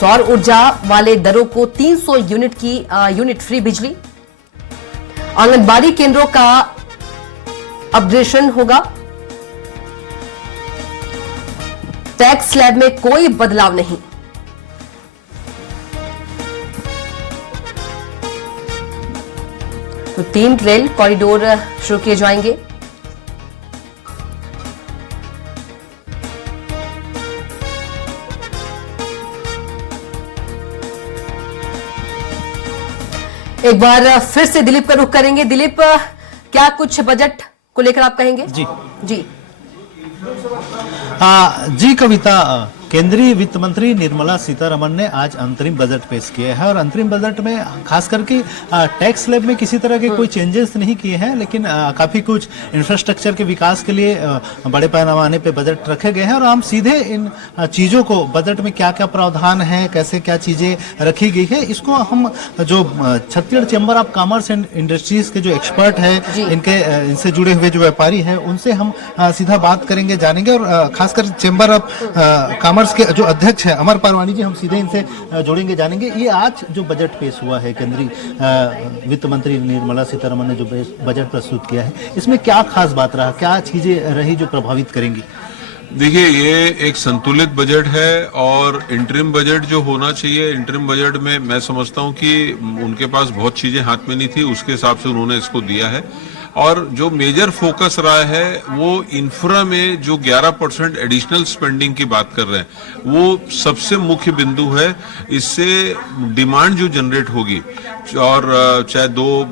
सौर ऊर्जा वाले दरों को 300 यूनिट फ्री बिजली। आंगनबाड़ी केंद्रों का अपग्रेडेशन होगा। टैक्स स्लैब में कोई बदलाव नहीं। तो 3 रेल कॉरिडोर शुरू किए जाएंगे। एक बार फिर से दिलीप का रुख करेंगे। दिलीप, क्या कुछ बजट को लेकर आप कहेंगे? जी जी कविता, केंद्रीय वित्त मंत्री निर्मला सीतारमण ने आज अंतरिम बजट पेश किए हैं और अंतरिम बजट में खास करके टैक्स स्लैब में किसी तरह के कोई चेंजेस नहीं किए हैं, लेकिन काफी कुछ इंफ्रास्ट्रक्चर के विकास के लिए बड़े पैमाने पे बजट रखे गए हैं। और हम सीधे इन चीजों को, बजट में क्या क्या प्रावधान है, कैसे क्या चीजें रखी गई है, इसको हम जो Chhattisgarh chamber of commerce and industries के जो एक्सपर्ट है, इनसे जुड़े हुए जो व्यापारी है, उनसे हम सीधा बात करेंगे, जानेंगे। और खासकर चैम्बर ऑफ कॉमर्स के जो अध्यक्ष है अमर पारवानी जी, हम सीधे इनसे जोड़ेंगे, जानेंगे। ये आज जो बजट पेश हुआ है, केंद्रीय वित्त मंत्री निर्मला सीतारमण ने जो बजट प्रस्तुत किया है, इसमें क्या खास बात रहा, क्या चीजें रही जो प्रभावित करेंगी? देखिए, ये एक संतुलित बजट है और इंटरिम बजट जो होना चाहिए, इंटरिम बजट में मैं समझता हूं कि उनके पास बहुत चीजें हाथ में नहीं थी, उसके हिसाब से उन्होंने इसको दिया है। और जो मेजर फोकस रहा है वो इंफ्रा में जो 11% एडिशनल स्पेंडिंग की बात कर रहे हैं, वो सबसे मुख्य बिंदु है। इससे डिमांड जो जनरेट होगी, और चाहे 2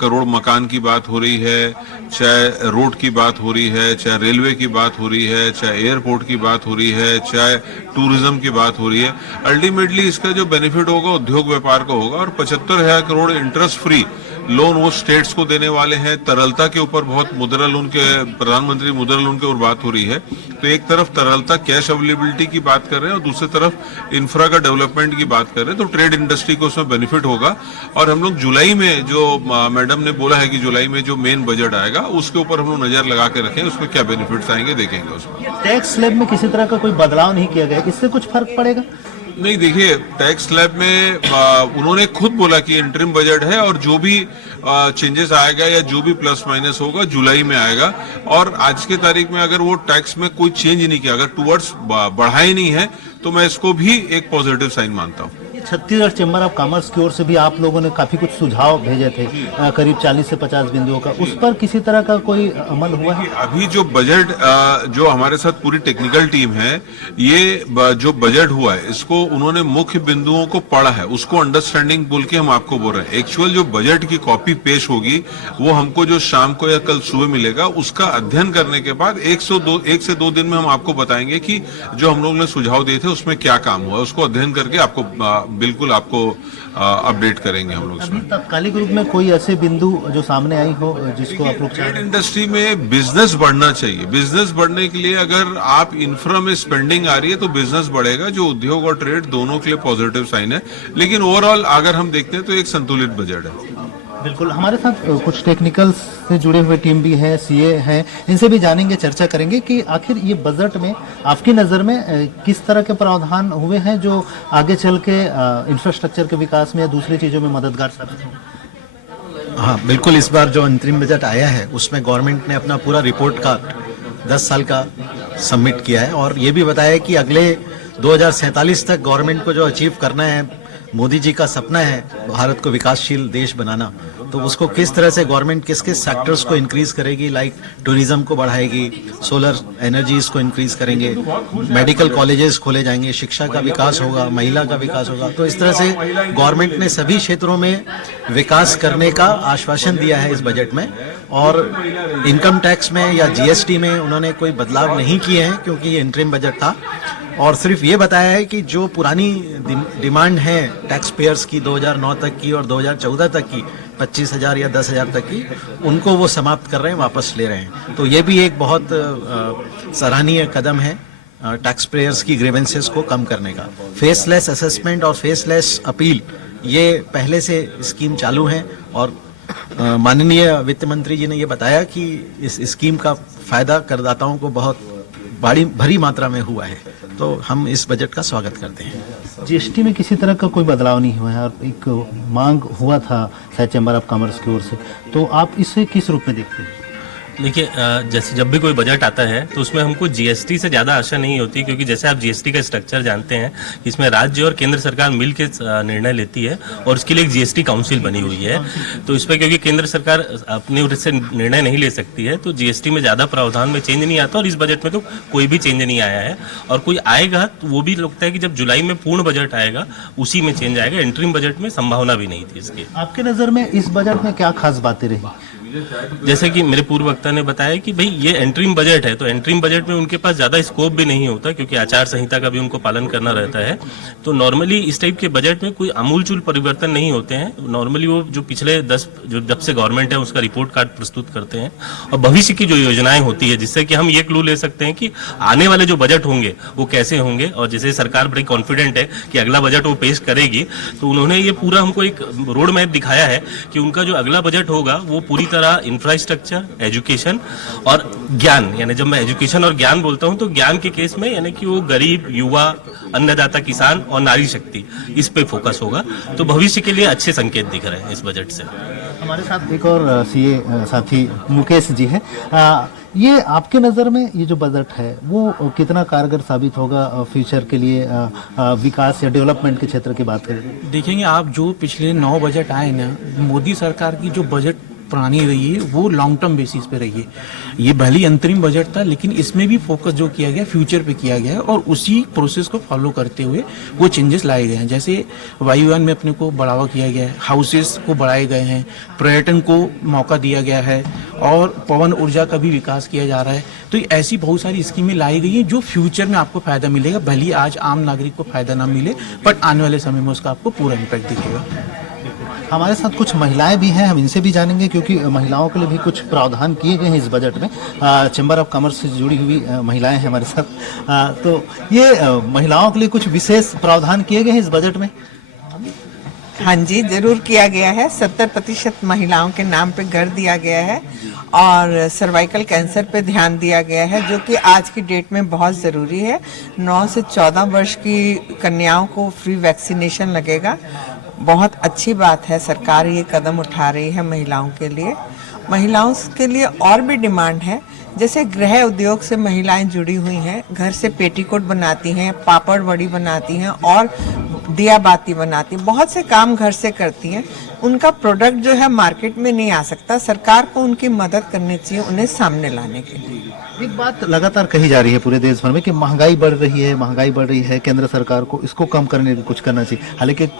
करोड़ मकान की बात हो रही है, चाहे रोड की बात हो रही है, चाहे रेलवे की बात हो रही है, चाहे एयरपोर्ट की बात हो रही है, चाहे टूरिज्म की बात हो रही है, अल्टीमेटली इसका जो बेनिफिट होगा उद्योग व्यापार का होगा। और 75,000 करोड़ इंटरेस्ट फ्री लोन वो स्टेट्स को देने वाले हैं। तरलता के ऊपर बहुत मुद्रा लोन के, प्रधानमंत्री मुद्रा लोन के ऊपर बात हो रही है। तो एक तरफ तरलता, कैश अवेलेबिलिटी की बात कर रहे हैं और दूसरी तरफ इंफ्रा का डेवलपमेंट की बात कर रहे हैं। तो ट्रेड इंडस्ट्री को उसमें बेनिफिट होगा। और हम लोग जुलाई में, जो मैडम ने बोला है कि जुलाई में जो मेन बजट आएगा, उसके ऊपर हम लोग नजर लगा के रखें, उसमें क्या बेनिफिट्स आएंगे देखेंगे। उसमें टैक्स स्लैब में किसी तरह का कोई बदलाव नहीं किया गया, इससे कुछ फर्क पड़ेगा? नहीं, देखिए, टैक्स स्लैब में उन्होंने खुद बोला कि इंटरिम बजट है और जो भी चेंजेस आएगा या जो भी प्लस माइनस होगा जुलाई में आएगा। और आज के तारीख में अगर वो टैक्स में कोई चेंज नहीं किया, अगर टूवर्ड्स बढ़ा ही नहीं है, तो मैं इसको भी एक पॉजिटिव साइन मानता हूँ। छत्तीसगढ़ चैम्बर ऑफ कॉमर्स की ओर से भी आप लोगों ने काफी कुछ सुझाव भेजे थे, करीब 40 से 50 बिंदुओं का, उस पर किसी तरह का कोई अमल हुआ है? अभी जो बजट, जो हमारे साथ पूरी टेक्निकल टीम है, ये जो बजट हुआ है, इसको उन्होंने मुख्य बिंदुओं को पढ़ा है, उसको अंडरस्टैंडिंग बोल के हम आपको बोल रहे हैं। एक्चुअल जो बजट की कॉपी पेश होगी, वो हमको जो शाम को या कल सुबह मिलेगा, उसका अध्ययन करने के बाद 1 से 2 दिन में हम आपको बताएंगे कि जो हम लोगों ने सुझाव दिए थे उसमें क्या काम हुआ। उसको अध्ययन करके आपको बिल्कुल आपको अपडेट करेंगे हम लोग। अभी तत्कालिक रूप में कोई ऐसे बिंदु जो सामने आई हो जिसको आप लोग? ट्रेड इंडस्ट्री में बिजनेस बढ़ना चाहिए। बिजनेस बढ़ने के लिए अगर आप इंफ्रा में स्पेंडिंग आ रही है तो बिजनेस बढ़ेगा, जो उद्योग और ट्रेड दोनों के लिए पॉजिटिव साइन है। लेकिन ओवरऑल अगर हम देखते हैं तो एक संतुलित बजट है। बिल्कुल, हमारे साथ कुछ टेक्निकल से जुड़े हुए टीम भी है, सीए हैं, इनसे भी जानेंगे, चर्चा करेंगे कि आखिर ये बजट में आपकी नज़र में किस तरह के प्रावधान हुए हैं जो आगे चल के इंफ्रास्ट्रक्चर के विकास में या दूसरी चीज़ों में मददगार साबित होंगे। हाँ बिल्कुल, इस बार जो अंतरिम बजट आया है उसमें गवर्नमेंट ने अपना पूरा रिपोर्ट का 10 साल का सबमिट किया है और ये भी बताया है कि अगले 2047 तक गवर्नमेंट को जो अचीव करना है, मोदी जी का सपना है भारत को विकासशील देश बनाना, तो उसको किस तरह से गवर्नमेंट किस किस सेक्टर्स को इंक्रीज करेगी, लाइक टूरिज्म को बढ़ाएगी, सोलर एनर्जीज को इंक्रीज करेंगे, मेडिकल कॉलेजेस खोले जाएंगे, शिक्षा का विकास होगा, महिला का विकास होगा। तो इस तरह से गवर्नमेंट ने सभी क्षेत्रों में विकास करने का आश्वासन दिया है इस बजट में। और इनकम टैक्स में या जीएसटी में उन्होंने कोई बदलाव नहीं किए हैं क्योंकि ये इंटरिम बजट था, और सिर्फ ये बताया है कि जो पुरानी डिमांड है टैक्स पेयर्स की 2009 तक की और 2014 तक की 25,000 या 10,000 तक की, उनको वो समाप्त कर रहे हैं, वापस ले रहे हैं। तो ये भी एक बहुत सराहनीय कदम है टैक्स पेयर्स की ग्रीवेंसेस को कम करने का। फेसलेस असेसमेंट और फेसलेस अपील, ये पहले से स्कीम चालू है और माननीय वित्त मंत्री जी ने ये बताया कि इस स्कीम का फायदा करदाताओं को बहुत बड़ी भरी मात्रा में हुआ है। तो हम इस बजट का स्वागत करते हैं। जीएसटी में किसी तरह का कोई बदलाव नहीं हुआ है और एक मांग हुआ था शायद चैम्बर ऑफ कॉमर्स की ओर से, तो आप इसे किस रूप में देखते हैं? देखिए, जैसे जब भी कोई बजट आता है तो उसमें हमको जीएसटी से ज़्यादा आशा नहीं होती, क्योंकि जैसे आप जीएसटी का स्ट्रक्चर जानते हैं, इसमें राज्य और केंद्र सरकार मिल के निर्णय लेती है और उसके लिए एक जीएसटी काउंसिल बनी हुई है। तो इस पर क्योंकि केंद्र सरकार अपनी ओर से निर्णय नहीं ले सकती है, तो जीएसटी में ज़्यादा प्रावधान में चेंज नहीं आता और इस बजट में तो कोई भी चेंज नहीं आया है। और कोई आएगा तो वो भी लगता है कि जब जुलाई में पूर्ण बजट आएगा उसी में चेंज आएगा। इंटरिम बजट में संभावना भी नहीं थी इसकी। आपके नज़र में इस बजट में क्या खास बातें रही? जैसे कि मेरे पूर्व वक्ता ने बताया कि भाई ये एंट्रीम बजट है, तो एंट्रीम बजट में उनके पास ज्यादा स्कोप भी नहीं होता, क्योंकि आचार संहिता का भी उनको पालन करना रहता है। तो नॉर्मली इस टाइप के बजट में कोई आमूलचूल परिवर्तन नहीं होते हैं। नॉर्मली वो जो पिछले जब से गवर्नमेंट है उसका रिपोर्ट कार्ड प्रस्तुत करते हैं और भविष्य की जो योजनाएं होती है, जिससे कि हम ये क्लू ले सकते हैं कि आने वाले जो बजट होंगे वो कैसे होंगे। और जैसे सरकार बड़ी कॉन्फिडेंट है कि अगला बजट वो पेश करेगी, तो उन्होंने ये पूरा हमको एक रोड मैप दिखाया है कि उनका जो अगला बजट होगा वो पूरी तरह इंफ्रास्ट्रक्चर, एजुकेशन और ज्ञान, यानी जब मैं एजुकेशन और ज्ञान बोलता हूं तो ज्ञान के केस में यानी कि वो गरीब, युवा, अन्नदाता, किसान और नारी शक्ति, इस पे फोकस होगा। तो भविष्य के लिए अच्छे संकेत दिख रहे हैं इस बजट से। हमारे साथ एक और सीए साथी मुकेश जी हैं। ये आपके नज़र में ये जो बजट है वो कितना कारगर साबित होगा फ्यूचर के लिए, विकास या डेवलपमेंट के क्षेत्र की बात करें? देखेंगे आप, जो पिछले 9 बजट आए ना, मोदी सरकार की जो बजट पुरानी रही है वो लॉन्ग टर्म बेसिस पे रही है। ये भले ही अंतरिम बजट था, लेकिन इसमें भी फोकस जो किया गया फ्यूचर पे किया गया है और उसी प्रोसेस को फॉलो करते हुए वो चेंजेस लाए गए हैं। जैसे वायुयान में अपने को बढ़ावा किया गया है, हाउसेस को बढ़ाए गए हैं, पर्यटन को मौका दिया गया है और पवन ऊर्जा का भी विकास किया जा रहा है। तो ऐसी बहुत सारी स्कीमें लाई गई हैं जो फ्यूचर में आपको फायदा मिलेगा। भले ही आज आम नागरिक को फायदा ना मिले, बट आने वाले समय में उसका आपको पूरा इम्पैक्ट दिखेगा। हमारे साथ कुछ महिलाएं भी हैं, हम इनसे भी जानेंगे, क्योंकि महिलाओं के लिए भी कुछ प्रावधान किए गए हैं इस बजट में। चैम्बर ऑफ कॉमर्स से जुड़ी हुई महिलाएं हैं हमारे साथ। तो ये महिलाओं के लिए कुछ विशेष प्रावधान किए गए हैं इस बजट में? हाँ जी, जरूर किया गया है। 70% महिलाओं के नाम पे घर दिया गया है और सर्वाइकल कैंसर पे ध्यान दिया गया है, जो कि आज की डेट में बहुत ज़रूरी है। 9 से 14 वर्ष की कन्याओं को फ्री वैक्सीनेशन लगेगा। बहुत अच्छी बात है, सरकार ये कदम उठा रही है महिलाओं के लिए। महिलाओं के लिए और भी डिमांड है, जैसे गृह उद्योग से महिलाएं जुड़ी हुई हैं, घर से पेटीकोट बनाती हैं, पापड़ बड़ी बनाती हैं और दिया बाती बनाती हैं, बहुत से काम घर से करती हैं। उनका प्रोडक्ट जो है मार्केट में नहीं आ सकता, सरकार को उनकी मदद करनी चाहिए उन्हें सामने लाने के लिए। एक बात लगातार कही जा रही है पूरे देश भर में कि महंगाई बढ़ रही है, केंद्र सरकार को इसको कम करने की कुछ करना चाहिए। हालांकि एक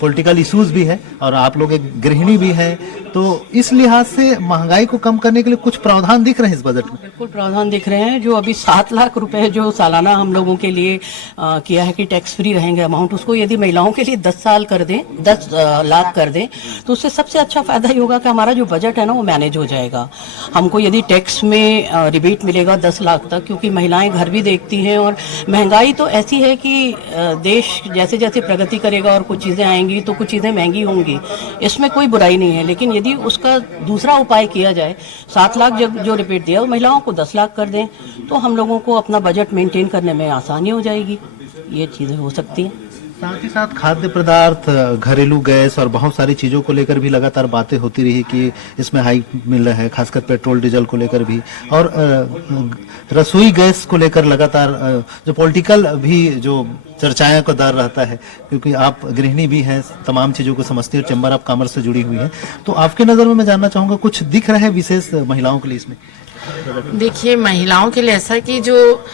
पॉलिटिकल इश्यूज भी है और आप लोग एक गृहिणी भी है, तो इस लिहाज से महंगाई को कम करने के लिए कुछ प्रावधान दिख रहे हैं इस बजट में? बिल्कुल प्रावधान दिख रहे हैं। जो अभी 7 लाख रुपए जो सालाना हम लोगों के लिए किया है कि टैक्स फ्री रहेंगे अमाउंट, उसको यदि महिलाओं के लिए 10 साल कर दें, 10 लाख कर दें, तो उससे सबसे अच्छा फायदा ये होगा कि हमारा जो बजट है ना वो मैनेज हो जाएगा। हमको यदि टैक्स में रिबेट मिलेगा 10 लाख तक, क्योंकि महिलाएं घर भी देखती हैं और महंगाई तो ऐसी है कि देश जैसे जैसे प्रगति करेगा और कुछ चीज़ें आएंगी तो कुछ चीज़ें महंगी होंगी, इसमें कोई बुराई नहीं है। लेकिन यदि उसका दूसरा उपाय किया जाए, 7 लाख जो रिबेट दिया वो महिलाओं को 10 लाख कर दें, तो हम लोगों को अपना बजट मेंटेन करने में आसानी हो जाएगी। ये चीज़ें हो सकती हैं। साथ ही साथ खाद्य पदार्थ, घरेलू गैस और बहुत सारी चीज़ों को लेकर भी लगातार बातें होती रही कि इसमें हाइक मिल रहा है, खासकर पेट्रोल डीजल को लेकर भी, और रसोई गैस को लेकर लगातार जो पॉलिटिकल भी जो चर्चाएं का दर रहता है, क्योंकि आप गृहिणी भी हैं, तमाम चीज़ों को समझती है, चैम्बर ऑफ कॉमर्स से जुड़ी हुई है। तो आपके नज़र में मैं जानना चाहूँगा, कुछ दिख रहा है विशेष महिलाओं के लिए इसमें? देखिए, महिलाओं के लिए ऐसा कि जो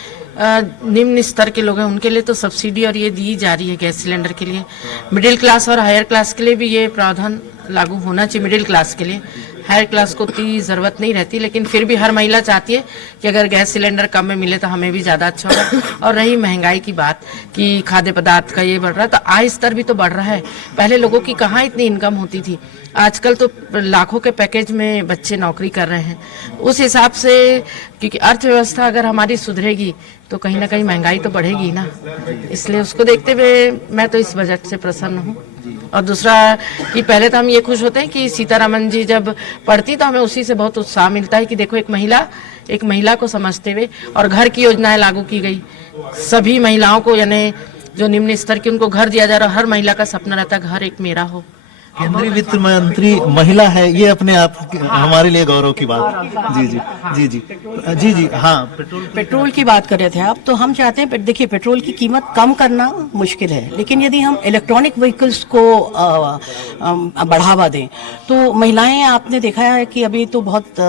निम्न स्तर के लोग हैं उनके लिए तो सब्सिडी और ये दी जा रही है गैस सिलेंडर के लिए। मिडिल क्लास और हायर क्लास के लिए भी ये प्रावधान लागू होना चाहिए। मिडिल क्लास के लिए, हायर क्लास को इतनी ज़रूरत नहीं रहती, लेकिन फिर भी हर महिला चाहती है कि अगर गैस सिलेंडर कम में मिले तो हमें भी ज़्यादा अच्छा होगा। और रही महंगाई की बात कि खाद्य पदार्थ का ये बढ़ रहा है, तो आय स्तर भी तो बढ़ रहा है। पहले लोगों की कहाँ इतनी इनकम होती थी, आजकल तो लाखों के पैकेज में बच्चे नौकरी कर रहे हैं। उस हिसाब से, क्योंकि अर्थव्यवस्था अगर हमारी सुधरेगी तो कहीं ना कहीं महंगाई तो बढ़ेगी ना, इसलिए उसको देखते हुए मैं तो इस बजट से प्रसन्न हूँ। और दूसरा कि पहले तो हम ये खुश होते हैं कि सीतारमन जी जब पढ़ती तो हमें उसी से बहुत उत्साह मिलता है कि देखो एक महिला को समझते हुए और घर की योजनाएं लागू की गई। सभी महिलाओं को, यानी जो निम्न स्तर की उनको घर दिया जा रहा है। हर महिला का सपना रहता है घर एक मेरा हो। केंद्रीय वित्त मंत्री महिला है, ये अपने आप हमारे लिए गौरव की बात। जी जी जी जी जी जी हाँ, पेट्रोल की बात कर रहे थे आप, तो हम चाहते हैं, देखिए पेट्रोल की कीमत कम करना मुश्किल है, लेकिन यदि हम इलेक्ट्रॉनिक व्हीकल्स को बढ़ावा दें तो महिलाएं, आपने देखा है कि अभी तो बहुत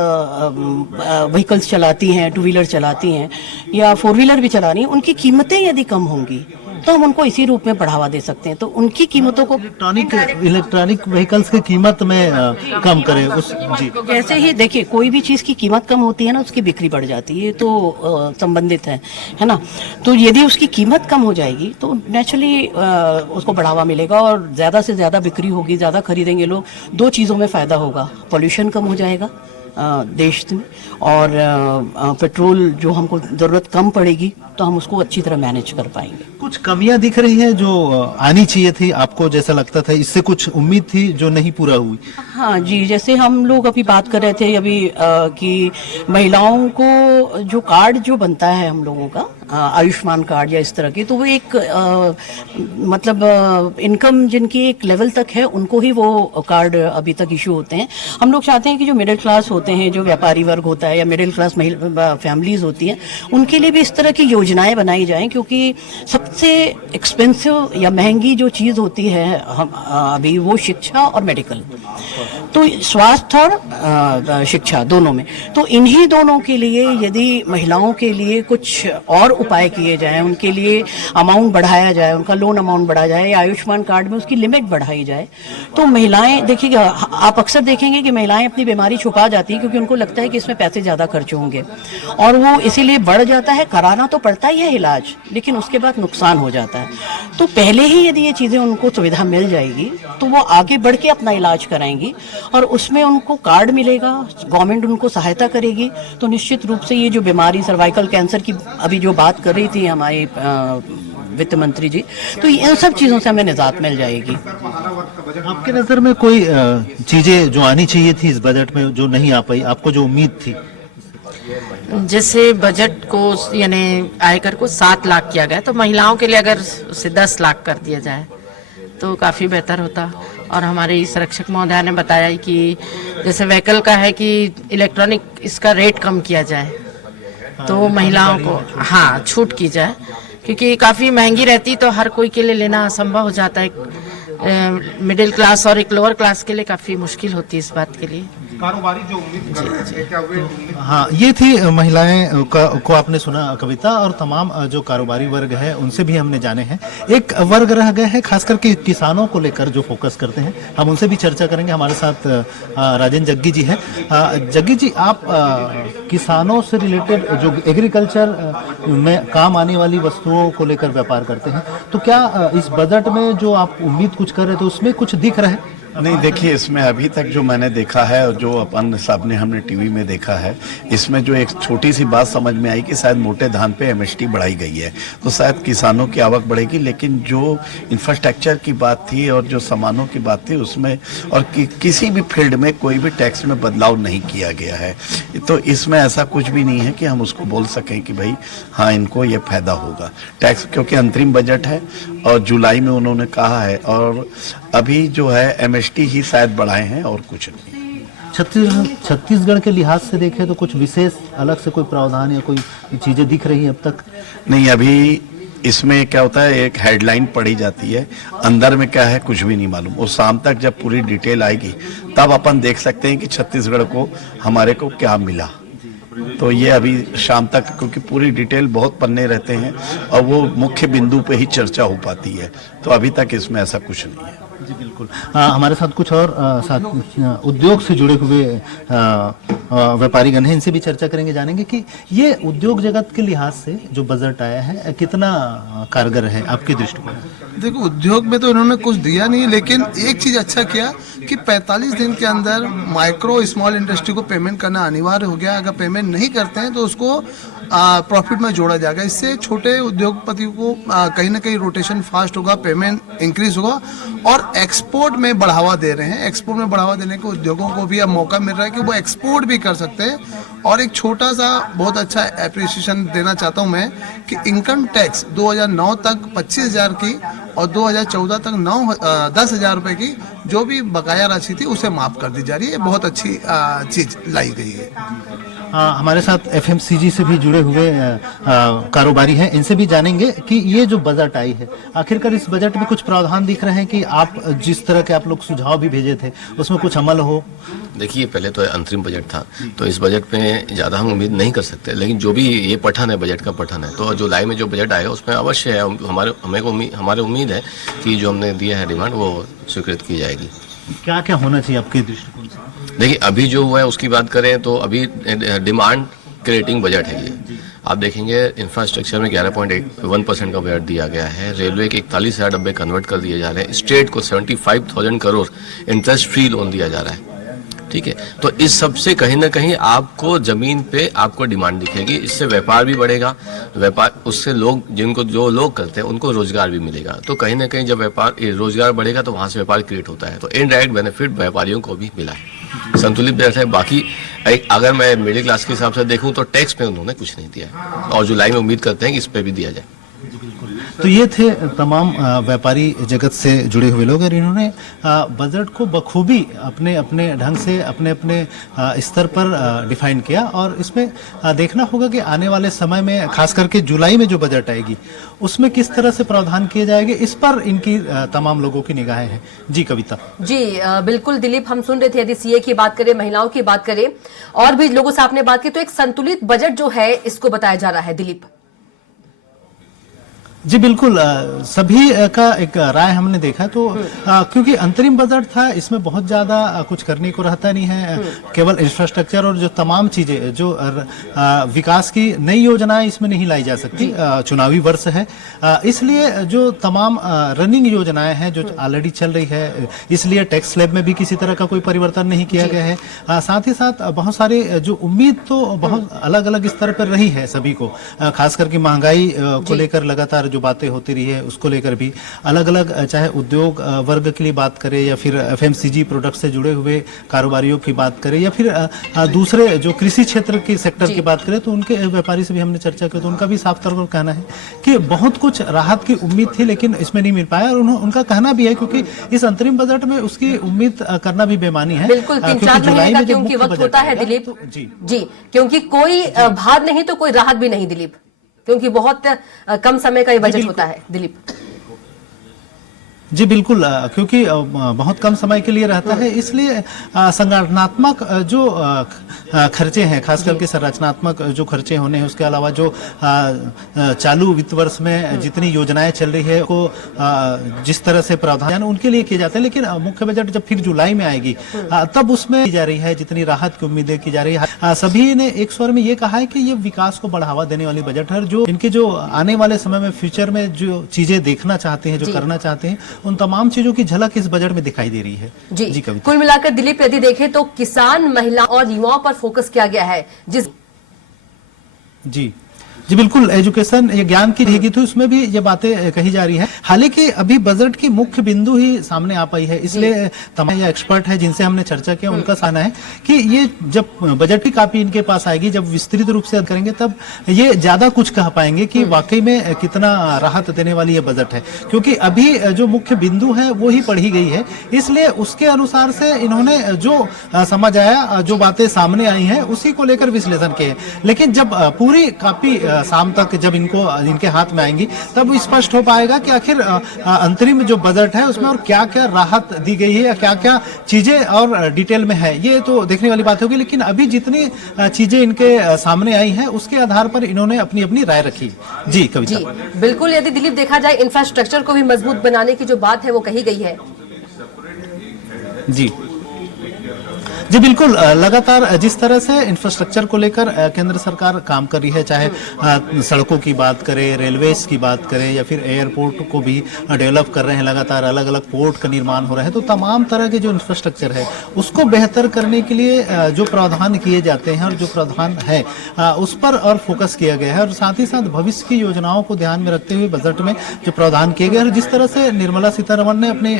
व्हीकल्स चलाती हैं, 2 व्हीलर चलाती हैं या 4 व्हीलर भी चला रही हैं, उनकी कीमतें यदि कम होंगी तो हम उनको इसी रूप में बढ़ावा दे सकते हैं। तो उनकी कीमतों को इलेक्ट्रॉनिक व्हीकल्स की कीमत में कम करें उस। जी, जैसे ही देखिए कोई भी चीज की कीमत कम होती है ना, उसकी बिक्री बढ़ जाती है, तो संबंधित है ना। तो यदि उसकी कीमत कम हो जाएगी तो नेचुरली उसको बढ़ावा मिलेगा और ज्यादा से ज्यादा बिक्री होगी, ज्यादा खरीदेंगे लोग। 2 चीजों में फायदा होगा, पोल्यूशन कम हो जाएगा देश में, और पेट्रोल जो हमको जरूरत कम पड़ेगी तो हम उसको अच्छी तरह मैनेज कर पाएंगे। कुछ कमियां दिख रही हैं जो आनी चाहिए थी, आपको जैसा लगता था, इससे कुछ उम्मीद थी जो नहीं पूरा हुई? हाँ जी, जैसे हम लोग अभी बात कर रहे थे अभी कि महिलाओं को जो कार्ड जो बनता है हम लोगों का, आयुष्मान कार्ड या इस तरह की, तो वो एक मतलब इनकम जिनकी एक लेवल तक है उनको ही वो कार्ड अभी तक इशू होते हैं। हम लोग चाहते हैं कि जो मिडिल क्लास होते हैं, जो व्यापारी वर्ग होता है या मिडिल क्लास फैमिलीज होती हैं, उनके लिए भी इस तरह की योजनाएं बनाई जाएं, क्योंकि सबसे एक्सपेंसिव या महंगी जो चीज होती है अभी वो शिक्षा और मेडिकल, तो स्वास्थ्य और शिक्षा दोनों में, तो इन्हीं दोनों के लिए यदि महिलाओं के लिए कुछ और उपाय किए जाएं, उनके लिए अमाउंट बढ़ाया जाए, उनका लोन अमाउंट बढ़ाया जाए या आयुष्मान कार्ड में उसकी लिमिट बढ़ाई जाए, तो महिलाएं, देखिएगा आप अक्सर देखेंगे कि महिलाएं अपनी बीमारी छुपा जाती है क्योंकि उनको लगता है कि इसमें पैसे ज्यादा खर्च होंगे और वो इसीलिए बढ़ जाता है। कराना तो पड़ता ही है इलाज, लेकिन उसके बाद नुकसान हो जाता है। तो पहले ही यदि ये चीजें उनको सुविधा मिल जाएगी तो वो आगे बढ़ के अपना इलाज कराएंगी और उसमें उनको कार्ड मिलेगा, गवर्नमेंट उनको सहायता करेगी, तो निश्चित रूप से ये जो बीमारी सर्वाइकल कैंसर की अभी जो बात कर रही थी हमारी वित्त मंत्री जी, तो इन सब चीजों से हमें निजात मिल जाएगी। आपके नजर में कोई चीजें जो आनी चाहिए थी इस बजट में जो नहीं आ पाई, आपको जो उम्मीद थी? जैसे बजट को यानी आयकर को 7 लाख किया गया, तो महिलाओं के लिए अगर उसे 10 लाख कर दिया जाए तो काफ़ी बेहतर होता। और हमारे संरक्षक महोदय ने बताया कि जैसे व्हीकल का है कि इलेक्ट्रॉनिक इसका रेट कम किया जाए, तो महिलाओं को हाँ छूट की जाए, क्योंकि काफ़ी महंगी रहती तो हर कोई के लिए लेना असंभव हो जाता है। मिडिल क्लास और एक लोअर क्लास के लिए काफ़ी मुश्किल होती है इस बात के लिए। कारोबारी जो उम्मीद कर रहे थे, क्या वे हाँ, ये थी महिलाएं को आपने सुना कविता, और तमाम जो कारोबारी वर्ग है उनसे भी हमने जाने हैं। एक वर्ग रह गए हैं खास करके किसानों को लेकर जो फोकस करते हैं, हम उनसे भी चर्चा करेंगे। हमारे साथ राजेंद्र जग्गी जी हैं। जग्गी जी, आप किसानों से रिलेटेड जो एग्रीकल्चर में काम आने वाली वस्तुओं को लेकर व्यापार करते हैं, तो क्या इस बजट में जो आप उम्मीद कुछ कर रहे थे उसमें कुछ दिख रहा है? नहीं, देखिए इसमें अभी तक जो मैंने देखा है और जो अपन सामने हमने टीवी में देखा है, इसमें जो एक छोटी सी बात समझ में आई कि शायद मोटे धान पे एमएसटी बढ़ाई गई है, तो शायद किसानों की आवक बढ़ेगी। लेकिन जो इंफ्रास्ट्रक्चर की बात थी और जो सामानों की बात थी उसमें और किसी भी फील्ड में कोई भी टैक्स में बदलाव नहीं किया गया है, तो इसमें ऐसा कुछ भी नहीं है कि हम उसको बोल सकें कि भाई हाँ इनको ये फायदा होगा टैक्स, क्योंकि अंतरिम बजट है और जुलाई में उन्होंने कहा है और अभी जो है एमएसटी ही शायद बढ़ाए हैं और कुछ नहीं। छत्तीसगढ़ के लिहाज से देखें तो कुछ विशेष अलग से कोई प्रावधान या कोई चीजें दिख रही हैं अब तक? नहीं, अभी इसमें क्या होता है, एक हेडलाइन पढ़ी जाती है, अंदर में क्या है कुछ भी नहीं मालूम। और शाम तक जब पूरी डिटेल आएगी तब अपन देख सकते हैं कि छत्तीसगढ़ को हमारे को क्या मिला। तो ये अभी शाम तक, क्योंकि पूरी डिटेल बहुत पन्ने रहते हैं और वो मुख्य बिंदु पे ही चर्चा हो पाती है, तो अभी तक इसमें ऐसा कुछ नहीं है। जी बिल्कुल। हमारे साथ कुछ और साथ उद्योग से जुड़े हुए व्यापारीगण हैं, इनसे भी चर्चा करेंगे, जानेंगे कि ये उद्योग जगत के लिहाज से जो बजट आया है कितना कारगर है आपकी दृष्टिकोण? देखो, उद्योग में तो इन्होंने कुछ दिया नहीं, लेकिन एक चीज अच्छा किया कि 45 दिन के अंदर माइक्रो स्मॉल इंडस्ट्री को पेमेंट करना अनिवार्य हो गया। अगर पेमेंट नहीं करते हैं तो उसको प्रॉफिट में जोड़ा जाएगा। इससे छोटे उद्योगपतियों को कहीं ना कहीं रोटेशन फास्ट होगा, पेमेंट इंक्रीज होगा और एक्सपोर्ट में बढ़ावा दे रहे हैं। एक्सपोर्ट में बढ़ावा देने को उद्योगों को भी अब मौका मिल रहा है कि वो एक्सपोर्ट भी कर सकते हैं। और एक छोटा सा बहुत अच्छा एप्रिसिएशन देना चाहता हूं मैं कि इनकम टैक्स 2009 तक 25,000 की और 2014 तक 10,000 रुपए की जो भी बकाया राशि थी उसे माफ कर दी जा रही है। बहुत अच्छी चीज लाई गई है। हमारे साथ एफएमसीजी से भी जुड़े हुए कारोबारी हैं, इनसे भी जानेंगे कि ये जो बजट आई है, आखिरकार इस बजट में कुछ प्रावधान दिख रहे हैं कि आप जिस तरह के आप लोग सुझाव भी भेजे थे उसमें कुछ अमल हो। देखिए, पहले तो अंतरिम बजट था, तो इस बजट में ज़्यादा हम उम्मीद नहीं कर सकते, लेकिन जो भी ये पठन है, बजट का पठन है, तो जुलाई में जो बजट आएगा उसमें अवश्य है, हमारे उम्मीद है कि जो हमने दिया है डिमांड वो स्वीकृत की जाएगी। क्या क्या होना चाहिए आपके दृष्टिकोण से? देखिए, अभी जो हुआ है उसकी बात करें तो अभी डिमांड क्रिएटिंग बजट है ये। आप देखेंगे इंफ्रास्ट्रक्चर में 11.1% का बजट दिया गया है, रेलवे के 41,000 डब्बे कन्वर्ट कर दिए जा रहे हैं, स्टेट को 75,000 करोड़ इंटरेस्ट फ्री लोन दिया जा रहा है। ठीक है, तो इस सब से कहीं ना कहीं आपको जमीन पे आपको डिमांड दिखेगी, इससे व्यापार भी बढ़ेगा, व्यापार उससे लोग जो लोग करते हैं उनको रोजगार भी मिलेगा। तो कहीं ना कहीं जब रोजगार बढ़ेगा तो वहां से व्यापार क्रिएट होता है, तो इनडायरेक्ट बेनिफिट व्यापारियों को भी मिला है। संतुलित बजट है। बाकी अगर मैं मिडिल क्लास के हिसाब से देखूं तो टैक्स पे उन्होंने कुछ नहीं दिया है और जुलाई में उम्मीद करते हैं कि इस पे भी दिया जाए। तो ये थे तमाम व्यापारी जगत से जुड़े हुए लोग और इन्होंने बजट को बखूबी अपने अपने ढंग से अपने अपने स्तर पर डिफाइन किया। और इसमें देखना होगा कि आने वाले समय में खास करके जुलाई में जो बजट आएगी उसमें किस तरह से प्रावधान किए जाएंगे, इस पर इनकी तमाम लोगों की निगाहें हैं। जी कविता। जी बिल्कुल दिलीप, हम सुन रहे थे, यदि सीए की बात करें, महिलाओं की बात करें और भी लोगों से आपने बात की, तो एक संतुलित बजट जो है इसको बताया जा रहा है। दिलीप जी बिल्कुल, सभी का एक राय हमने देखा तो क्योंकि अंतरिम बजट था, इसमें बहुत ज्यादा कुछ करने को रहता नहीं है, केवल इंफ्रास्ट्रक्चर और जो तमाम चीजें जो विकास की नई योजनाएं इसमें नहीं लाई जा सकती। चुनावी वर्ष है, इसलिए जो तमाम रनिंग योजनाएं हैं जो ऑलरेडी चल रही है, इसलिए टैक्स स्लैब में भी किसी तरह का कोई परिवर्तन नहीं किया गया है। साथ ही साथ बहुत सारे जो उम्मीद तो बहुत अलग अलग स्तर पर रही है सभी को, खास करके महंगाई को लेकर लगातार जो बातें होती रही है उसको लेकर भी अलग अलग, चाहे उद्योग वर्ग के लिए बात करें या फिर एफएमसीजी प्रोडक्ट से जुड़े हुए कारोबारियों की बात करें या फिर दूसरे जो कृषि क्षेत्र के सेक्टर की बात करें, तो उनके व्यापारी से भी हमने चर्चा की तो उनका भी साफ तौर पर कहना है कि बहुत कुछ राहत की उम्मीद थी लेकिन इसमें नहीं मिल पाया। और उनका कहना भी है क्योंकि इस अंतरिम बजट में उसकी उम्मीद करना भी बेमानी है। बिल्कुल 3-4 महीने का क्योंकि वक्त होता है दिलीप जी, क्योंकि कोई भार नहीं तो कोई राहत भी नहीं दिलीप, क्योंकि बहुत कम समय का ये बजट होता है। दिलीप जी बिल्कुल, क्योंकि बहुत कम समय के लिए रहता है, इसलिए संगठनात्मक जो खर्चे हैं, खास करके संरचनात्मक जो खर्चे होने हैं, उसके अलावा जो चालू वित्त वर्ष में जितनी योजनाएं चल रही है को जिस तरह से प्रावधान उनके लिए किए जाते हैं, लेकिन मुख्य बजट जब फिर जुलाई में आएगी तब उसमें की जा रही है जितनी राहत की उम्मीदें की जा रही है। सभी ने एक स्वर में ये कहा है कि ये विकास को बढ़ावा देने वाली बजट है, जो इनके जो आने वाले समय में फ्यूचर में जो चीजें देखना चाहते हैं, जो करना चाहते हैं, उन तमाम चीजों की झलक इस बजट में दिखाई दे रही है। जी कुल मिलाकर दिलीप यदि देखें तो किसान, महिला और युवाओं पर फोकस किया गया है। जी बिल्कुल, एजुकेशन ये ज्ञान की रहेगी तो उसमें भी ये बातें कही जा रही है। हालांकि अभी बजट की मुख्य बिंदु ही सामने आ पाई है, इसलिए तमाम ये एक्सपर्ट है जिनसे हमने चर्चा किया उनका कहना है कि ये जब बजट की कॉपी इनके पास आएगी, जब विस्तृत रूप से करेंगे तब ये ज्यादा कुछ कह पाएंगे कि वाकई में कितना राहत देने वाली ये बजट है। क्योंकि अभी जो मुख्य बिंदु है वो ही पढ़ी गई है, इसलिए उसके अनुसार से इन्होंने जो समझ आया, जो बातें सामने आई हैं उसी को लेकर विश्लेषण किए। लेकिन जब पूरी कॉपी शाम तक जब इनके हाथ में आएंगी तब स्पष्ट हो पाएगा कि आखिर अंतरिम जो बजट है उसमें और क्या क्या राहत दी गई है या क्या क्या चीजें और डिटेल में है, ये तो देखने वाली बात होगी। लेकिन अभी जितनी चीजें इनके सामने आई हैं उसके आधार पर इन्होंने अपनी अपनी राय रखी। जी कविता। जी बिल्कुल, यदि दिलीप देखा जाए इंफ्रास्ट्रक्चर को भी मजबूत बनाने की जो बात है वो कही गई है। जी बिल्कुल, लगातार जिस तरह से इंफ्रास्ट्रक्चर को लेकर केंद्र सरकार काम कर रही है, चाहे सड़कों की बात करें, रेलवेज की बात करें या फिर एयरपोर्ट को भी डेवलप कर रहे हैं, लगातार अलग अलग पोर्ट का निर्माण हो रहा है, तो तमाम तरह के जो इंफ्रास्ट्रक्चर है उसको बेहतर करने के लिए जो प्रावधान किए जाते हैं और जो प्रावधान है उस पर और फोकस किया गया है। और साथ ही साथ भविष्य की योजनाओं को ध्यान में रखते हुए बजट में जो प्रावधान किए गए, और जिस तरह से निर्मला सीतारमण ने अपने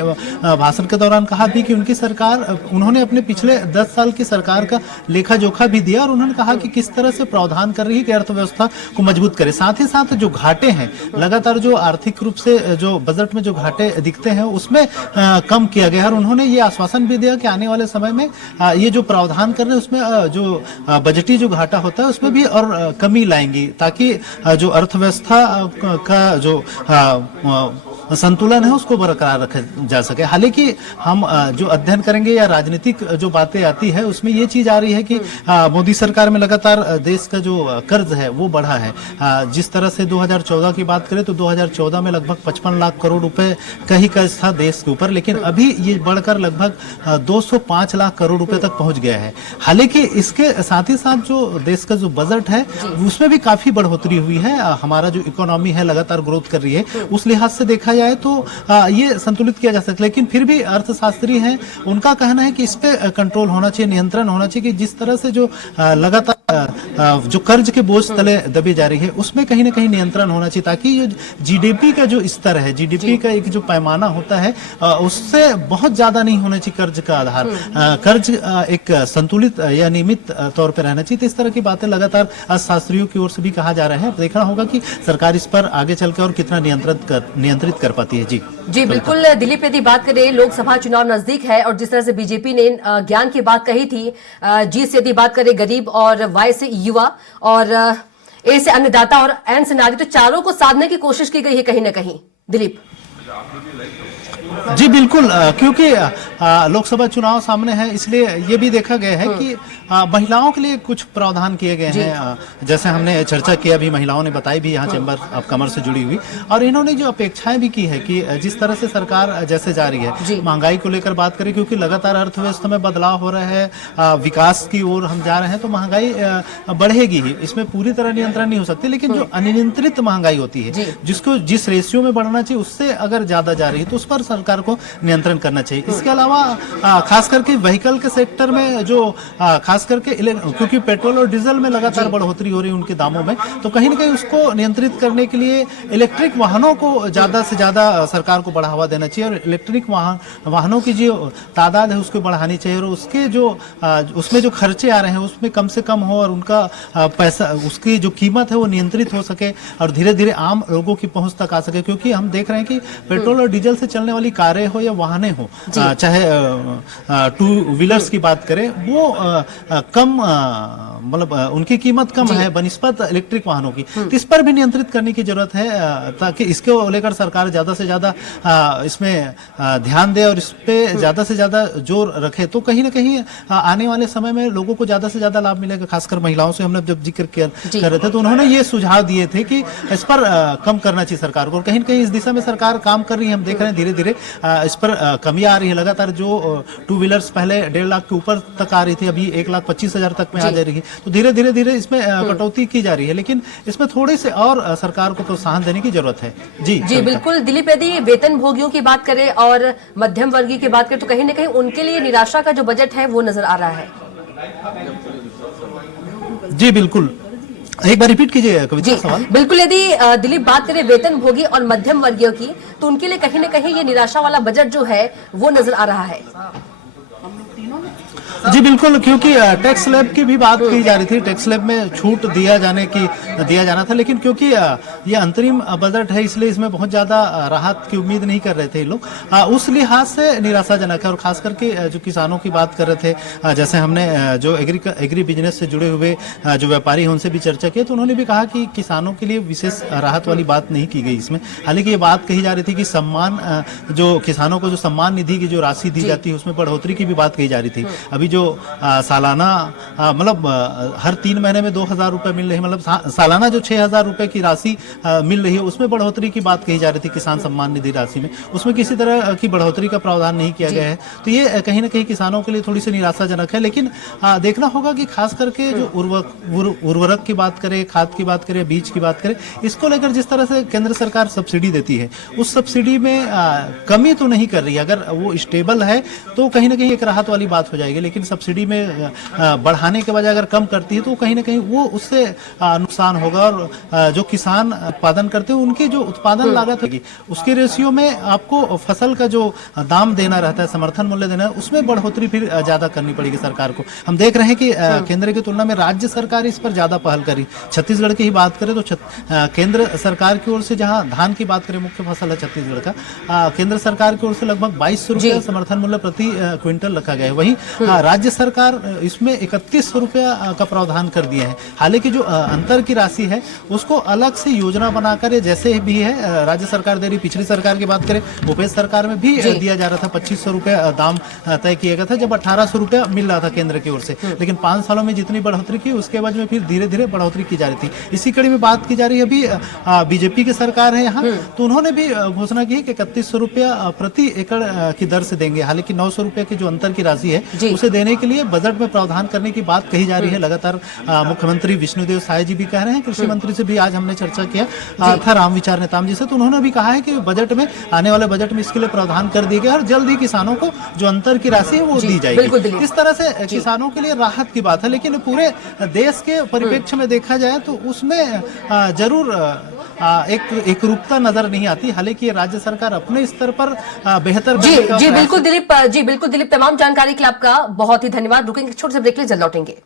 भाषण के दौरान कहा भी कि उनकी सरकार, उन्होंने अपने पिछले 10 साल की सरकार का लेखा जोखा भी दिया और उन्होंने कहा कि किस तरह से प्रावधान कर रही है कि अर्थव्यवस्था को मजबूत करे। साथ ही साथ जो घाटे हैं, लगातार जो आर्थिक रूप से जो बजट में जो घाटे दिखते हैं उसमें कम किया गया, और उन्होंने ये आश्वासन भी दिया कि आने वाले समय में ये जो प्रावधान कर रहे हैं उसमें जो बजटीय जो घाटा होता है उसमें भी और कमी लाएंगी, ताकि जो अर्थव्यवस्था का जो संतुलन है उसको बरकरार रखा जा सके। हालांकि हम जो अध्ययन करेंगे या राजनीतिक जो बातें आती है उसमें ये चीज आ रही है कि मोदी सरकार में लगातार देश का जो कर्ज है वो बढ़ा है। जिस तरह से 2014 की बात करें तो 2014 में लगभग 55 लाख करोड़ रुपए का ही कर्ज था देश के ऊपर, लेकिन अभी ये बढ़कर लगभग 205 लाख करोड़ रुपए तक पहुंच गया है। हालांकि इसके साथ ही साथ जो देश का जो बजट है उसमें भी काफी बढ़ोतरी हुई है। हमारा जो इकोनॉमी है लगातार ग्रोथ कर रही है, उस लिहाज से देखा जाए तो ये संतुलित किया जा सकता है। लेकिन फिर भी अर्थशास्त्री हैं, उनका कहना है कि इस पे कंट्रोल होना चाहिए, नियंत्रण होना चाहिए कि जिस तरह से जो लगातार जो कर्ज के बोझ तले दबी जा रही है उसमें कहीं ना कहीं नियंत्रण होना चाहिए, ताकि जो जीडीपी का जो स्तर है, जीडीपी का एक जो पैमाना होता है उससे बहुत ज्यादा नहीं होना चाहिए कर्ज का आधार। कर्ज एक संतुलित या नियमित तौर पर रहना चाहिए। तो इस तरह की बातें लगातार अर्थशास्त्रियों की ओर से भी कहा जा रहा है। देखना होगा कि सरकार इस पर आगे चलकर और कितना नियंत्रित कर पाती है। जी बिल्कुल दिलीप, यदि बात करें लोकसभा चुनाव नजदीक है और जिस तरह से बीजेपी ने ज्ञान की बात कही थी, जी से यदि बात करें गरीब, और वाई से युवा, और ए से अन्नदाता, और एन से नारी, तो चारों को साधने की कोशिश की गई है कहीं ना कहीं। दिलीप जी बिल्कुल, क्योंकि लोकसभा चुनाव सामने है, इसलिए ये भी देखा गया है कि महिलाओं के लिए कुछ प्रावधान किए गए हैं। जैसे हमने चर्चा किया भी, महिलाओं ने बताई भी यहाँ चैम्बर ऑफ कॉमर्स से जुड़ी हुई, और इन्होंने जो अपेक्षाएं भी की है कि जिस तरह से सरकार जैसे जा रही है, महंगाई को लेकर बात करें, क्योंकि लगातार अर्थव्यवस्था में बदलाव हो रहा है, विकास की ओर हम जा रहे हैं, तो महंगाई बढ़ेगी ही, इसमें पूरी तरह नियंत्रण नहीं हो सकती। लेकिन जो अनियंत्रित महंगाई होती है, जिसको जिस रेशियो में बढ़ना चाहिए उससे अगर ज्यादा जा रही है तो उस पर सरकार को नियंत्रण करना चाहिए। इसके अलावा खास करके व्हीकल के सेक्टर में जो खास करके क्योंकि पेट्रोल और डीजल में लगातार बढ़ोतरी हो रही है उनके दामों में, तो कहीं ना कहीं उसको नियंत्रित करने के लिए इलेक्ट्रिक वाहनों को ज्यादा से ज्यादा सरकार को बढ़ावा देना चाहिए, और इलेक्ट्रिक वाहनों की जो तादाद है उसको बढ़ानी चाहिए, और उसके जो उसमें जो खर्चे आ रहे हैं उसमें कम से कम हो, और उनका पैसा, उसकी जो कीमत है वो नियंत्रित हो सके और धीरे धीरे आम लोगों की पहुंच तक आ सके। क्योंकि हम देख रहे हैं कि पेट्रोल और डीजल से चलने वाली कारें हो या वाहने हो, चाहे टू व्हीलर्स की बात करें, वो कम मतलब उनकी कीमत कम है बनिस्बत इलेक्ट्रिक वाहनों की। तो इस पर भी नियंत्रित करने की जरूरत है, ताकि इसको लेकर सरकार ज्यादा से ज्यादा इसमें ध्यान दे और इस पे ज्यादा से ज्यादा जोर रखे, तो कहीं ना कहीं आने वाले समय में लोगों को ज्यादा से ज्यादा लाभ मिलेगा। खासकर महिलाओं से हमने जब जिक्र कर रहे थे तो उन्होंने ये सुझाव दिए थे कि इस पर कम करना चाहिए सरकार को, और कहीं ना कहीं इस दिशा में सरकार काम कर रही है। हम देख रहे हैं धीरे धीरे इस पर कमी आ रही है। लगातार जो टू व्हीलर्स पहले 1.5 लाख के ऊपर तक आ रही थी, अभी 1,25,000 तक में आ जा रही है, तो धीरे धीरे इसमें कटौती की जा रही है, लेकिन इसमें थोड़े से और सरकार को प्रोत्साहन देने की जरूरत है। जी बिल्कुल दिलीप, यदि वेतन भोगियों की बात करें और मध्यम वर्गीय की बात करें तो कहीं ना कहीं उनके लिए निराशा का जो बजट है वो नजर आ रहा है। जी बिल्कुल, एक बार रिपीट कीजिए कविता सवाल। बिल्कुल, यदि दिलीप बात करें वेतन भोगी और मध्यम वर्गीय की, तो उनके लिए कहीं ना कहीं ये निराशा वाला बजट जो है वो नजर आ रहा है। जी बिल्कुल, क्योंकि टैक्स स्लैब की भी बात की जा रही थी, टैक्स स्लैब में छूट दिया जाना था, लेकिन क्योंकि ये अंतरिम बजट है इसलिए इसमें बहुत ज्यादा राहत की उम्मीद नहीं कर रहे थे लोग, उस लिहाज से निराशाजनक है। और खास करके जो किसानों की बात कर रहे थे, जैसे हमने जो एग्री बिजनेस से जुड़े हुए जो व्यापारी हैं उनसे भी चर्चा की, तो उन्होंने भी कहा कि किसानों के लिए विशेष राहत वाली बात नहीं की गई इसमें। हालांकि ये बात कही जा रही थी कि सम्मान, जो किसानों को जो सम्मान निधि की जो राशि दी जाती है उसमें बढ़ोतरी की भी बात कही जा रही थी। अभी जो सालाना मतलब हर 3 महीने में 2,000 रुपए मिल रही है, मतलब सालाना जो 6,000 रुपए की राशि मिल रही है उसमें बढ़ोतरी की बात कही जा रही थी किसान सम्मान निधि राशि में, उसमें किसी तरह की बढ़ोतरी का प्रावधान नहीं किया गया है। तो ये कहीं ना कहीं किसानों के लिए थोड़ी सी निराशाजनक है। लेकिन देखना होगा कि खास करके जो उर्वरक की बात करें, खाद की बात करें, बीज की बात करें, इसको लेकर जिस तरह से केंद्र सरकार सब्सिडी देती है उस सब्सिडी में कमी तो नहीं कर रही है। अगर वो स्टेबल है तो कहीं ना कहीं एक राहत वाली बात हो जाएगी, लेकिन सब्सिडी में बढ़ाने के बजाय अगर कम करती है तो कहीं ना कहीं वो उससे नुकसान होगा। और जो किसान उत्पादन करते हैं उनकी जो उत्पादन लागत होगी उसके रेशियो में आपको फसल का जो दाम देना रहता है, समर्थन मूल्य देना है, उसमें बढ़ोतरी फिर ज्यादा करनी पड़ेगी सरकार को। हम देख रहे हैं कि केंद्र की तुलना में राज्य सरकार इस पर ज्यादा पहल करी। छत्तीसगढ़ की ही बात करें तो केंद्र सरकार की ओर से जहां धान की बात करें, मुख्य फसल है छत्तीसगढ़ का, केंद्र सरकार की ओर से लगभग 2200 रुपया समर्थन मूल्य प्रति क्विंटल रखा गया है। वहीं राज्य सरकार इसमें 3100 रुपया का प्रावधान कर दिया है। हालांकि जो अंतर की राशि है उसको अलग से योजना बनाकर जैसे भी है राज्य सरकार दे रही, पिछली सरकार की बात करें भूपेश सरकार में भी दिया जा रहा था, 2500 रुपया दाम तय किया गया था जब 1800 रुपया मिल रहा था केंद्र की ओर से। लेकिन 5 सालों में जितनी बढ़ोतरी की उसके बाद में फिर धीरे धीरे बढ़ोतरी की जा रही थी। इसी कड़ी में बात की जा रही है, अभी बीजेपी की सरकार है यहाँ, तो उन्होंने भी घोषणा की कि 3100 रुपया प्रति एकड़ की दर से देंगे। हालांकि 900 रुपए की जो अंतर की राशि है उसे देने के लिए बजट में प्रावधान करने की बात कही जा रही है। लगातार मुख्यमंत्री विष्णुदेव साय जी भी कह रहे हैं, कृषि मंत्री से भी आज हमने चर्चा किया था रामविचार नेताम जी से, तो उन्होंने भी कहा है कि बजट में, आने वाले बजट में इसके लिए प्रावधान कर दिए गए और जल्द ही किसानों को जो अंतर की राशि है वो दी जाएगी। इस तरह से किसानों के लिए राहत की बात है। लेकिन पूरे देश के परिप्रेक्ष्य में देखा जाए तो उसमें जरूर एक रूपता नजर नहीं आती। हालांकि राज्य सरकार अपने स्तर पर बेहतर जी बिल्कुल दिलीप, तमाम जानकारी के लिए आपका बहुत ही धन्यवाद। रुकेंगे छोटे से ब्रेक, ले जल्द लौटेंगे।